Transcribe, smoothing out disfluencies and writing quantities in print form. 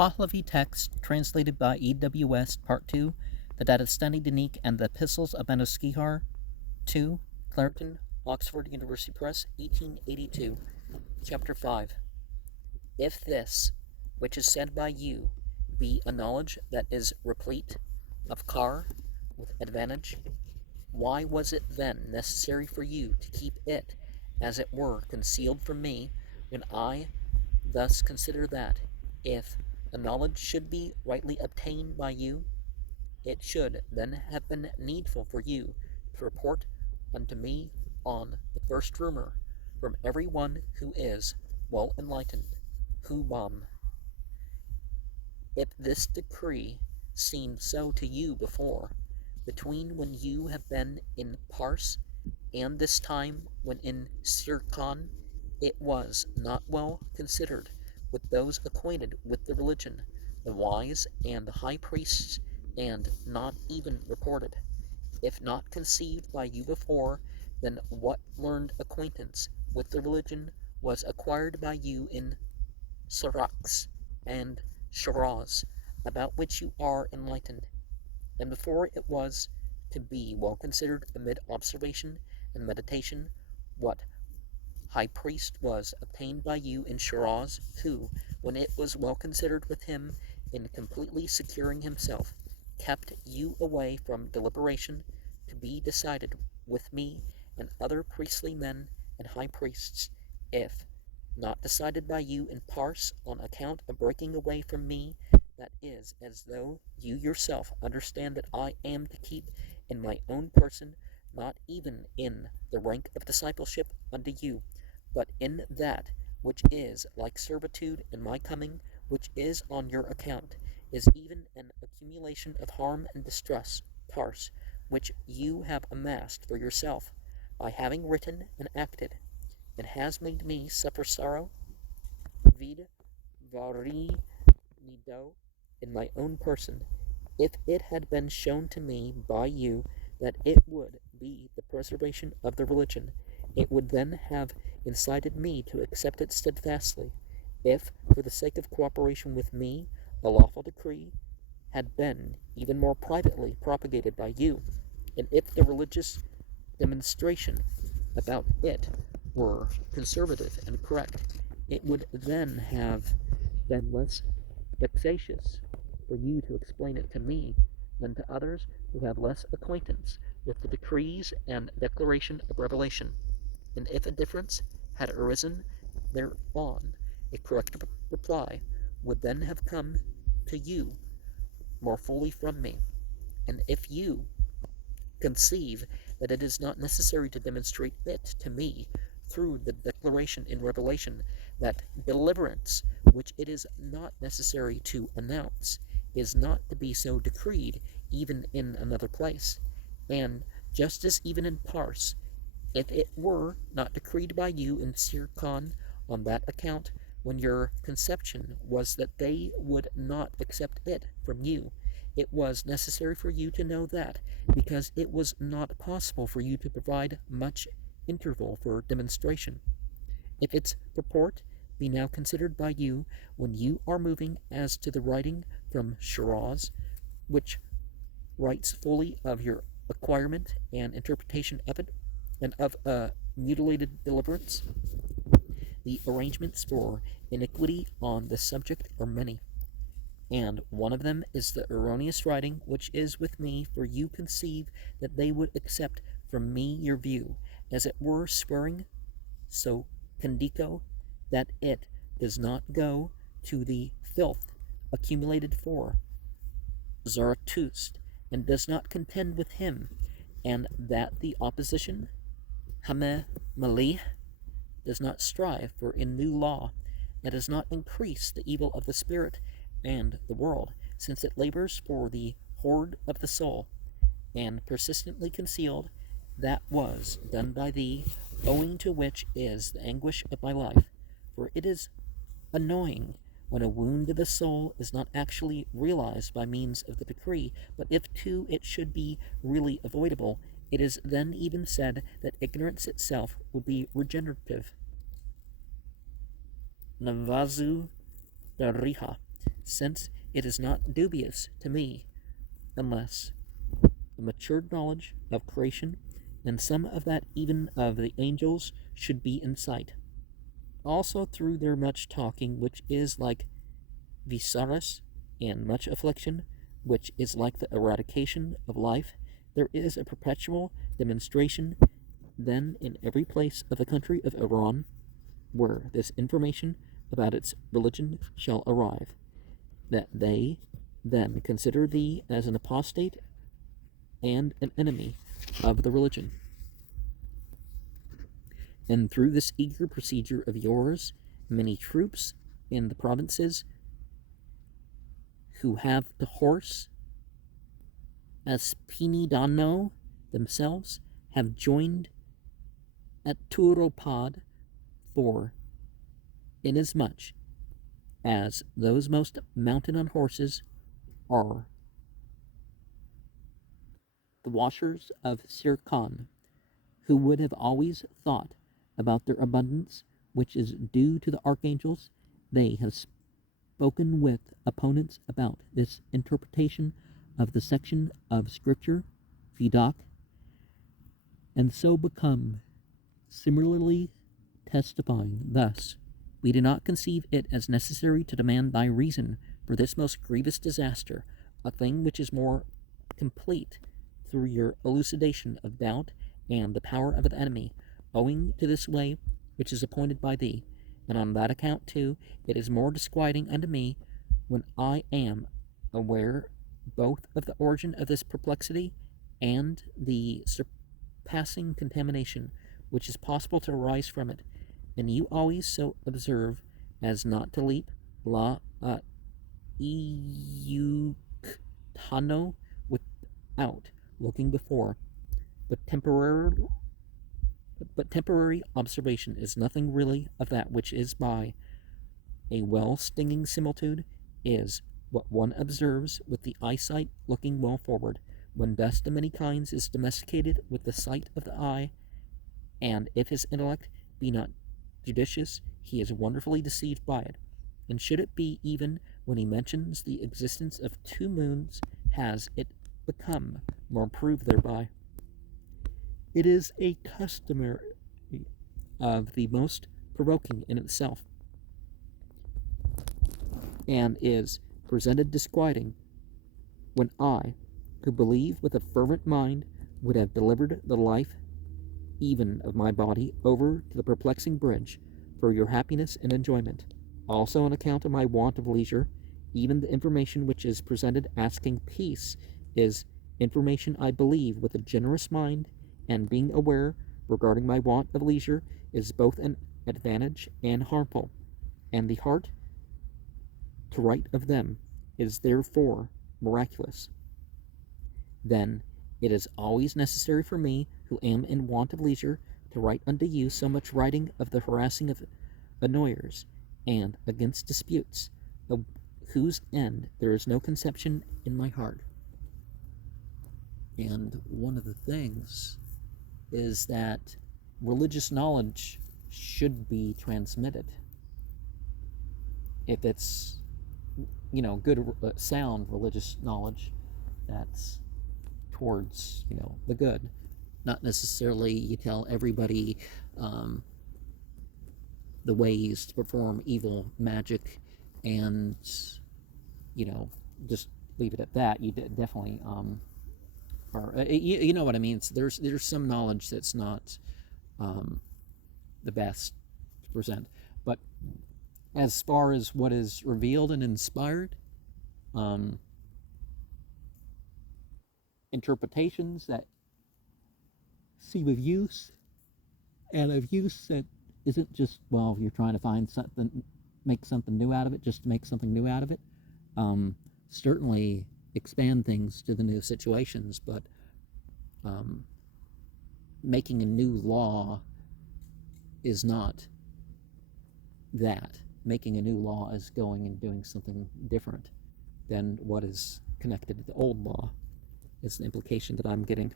Pahlavi text translated by E.W. West, Part 2, the Dadistani Danique and the Epistles of Manuskihar II, Clareton, Oxford University Press, 1882, Chapter 5. If this, which is said by you, be a knowledge that is replete of car with advantage, why was it then necessary for you to keep it, as it were, concealed from me, when I thus consider that, if a knowledge should be rightly obtained by you, it should then have been needful for you to report unto me on the first rumor from every one who is well enlightened, Hubam. If this decree seemed so to you before, between when you have been in Pars and this time when in Sircon, it was not well considered with those acquainted with the religion, the wise and the high priests, and not even reported. If not conceived by you before, then what learned acquaintance with the religion was acquired by you in Sirax and Shiraz, about which you are enlightened, and before it was to be well considered amid observation and meditation, what high priest was obtained by you in Shiraz, who, when it was well considered with him in completely securing himself, kept you away from deliberation to be decided with me and other priestly men and high priests, if not decided by you in Pars on account of breaking away from me, that is as though you yourself understand that I am to keep in my own person, not even in the rank of discipleship unto you, but in that which is like servitude in my coming, which is on your account, is even an accumulation of harm and distress, Pars, which you have amassed for yourself, by having written and acted, and has made me suffer sorrow, vid vari nido, in my own person, if it had been shown to me by you that it would be the preservation of the religion, it would then have incited me to accept it steadfastly, if, for the sake of cooperation with me, a lawful decree had been even more privately propagated by you, and if the religious demonstration about it were conservative and correct, it would then have been less vexatious for you to explain it to me than to others who have less acquaintance with the decrees and declaration of revelation. And if a difference had arisen thereon, a correct reply would then have come to you more fully from me. And if you conceive that it is not necessary to demonstrate it to me through the declaration in Revelation, that deliverance, which it is not necessary to announce, is not to be so decreed even in another place, and just as even in Pars, if it were not decreed by you in Sircon on that account, when your conception was that they would not accept it from you, it was necessary for you to know that, because it was not possible for you to provide much interval for demonstration. If its purport be now considered by you when you are moving as to the writing from Shiraz, which writes fully of your acquirement and interpretation of it, and of a mutilated deliverance, the arrangements for iniquity on this subject are many, and one of them is the erroneous writing which is with me, for you conceive that they would accept from me your view, as it were swearing so condico that it does not go to the filth accumulated for Zarathustra, and does not contend with him, and that the opposition Hame Malih does not strive for a new law, and does not increase the evil of the spirit and the world, since it labors for the hoard of the soul, and persistently concealed that was done by thee, owing to which is the anguish of my life. For it is annoying when a wound of the soul is not actually realized by means of the decree, but if too it should be really avoidable, it is then even said that ignorance itself will be regenerative. Navazu Dariha, since it is not dubious to me, unless the matured knowledge of creation and some of that even of the angels should be in sight. Also through their much talking, which is like visaris, and much affliction, which is like the eradication of life, there is a perpetual demonstration then in every place of the country of Iran where this information about its religion shall arrive, that they then consider thee as an apostate and an enemy of the religion. And through this eager procedure of yours, many troops in the provinces who have the horse as Pinidano themselves have joined at Turopad, for inasmuch as those most mounted on horses are the washers of Sir Khan, who would have always thought about their abundance, which is due to the archangels, they have spoken with opponents about this interpretation of the section of Scripture, Vidak, and so become similarly testifying thus. We do not conceive it as necessary to demand thy reason for this most grievous disaster, a thing which is more complete through your elucidation of doubt and the power of the enemy, owing to this way which is appointed by thee. And on that account, too, it is more disquieting unto me when I am aware both of the origin of this perplexity and the surpassing contamination which is possible to arise from it. And you always so observe as not to leap la iuktano without looking before, but temporary observation is nothing really of that which is by a well-stinging similitude is what one observes with the eyesight looking well forward, when dust of many kinds is domesticated with the sight of the eye, and if his intellect be not judicious, he is wonderfully deceived by it. And should it be even when he mentions the existence of two moons, has it become more proved thereby. It is a customary of the most provoking in itself, and is presented disquieting, when I, who believe with a fervent mind, would have delivered the life even of my body over to the perplexing bridge for your happiness and enjoyment. Also on account of my want of leisure, even the information which is presented asking peace is information I believe with a generous mind, and being aware regarding my want of leisure is both an advantage and harmful, and the heart to write of them is therefore miraculous. Then it is always necessary for me, who am in want of leisure, to write unto you so much writing of the harassing of annoyers, and against disputes, of whose end there is no conception in my heart. And one of the things is that religious knowledge should be transmitted. If it's, good, sound religious knowledge that's towards, the good. Not necessarily you tell everybody the ways to perform evil magic and, just leave it at that. You definitely you know what I mean. So there's some knowledge that's not the best to present. But as far as what is revealed and inspired, interpretations that seem of use, and of use that isn't just, you're trying to find something, make something new out of it, just to make something new out of it. Certainly expand things to the new situations, but making a new law is not that. Making a new law is going and doing something different than what is connected to the old law, is the implication that I'm getting.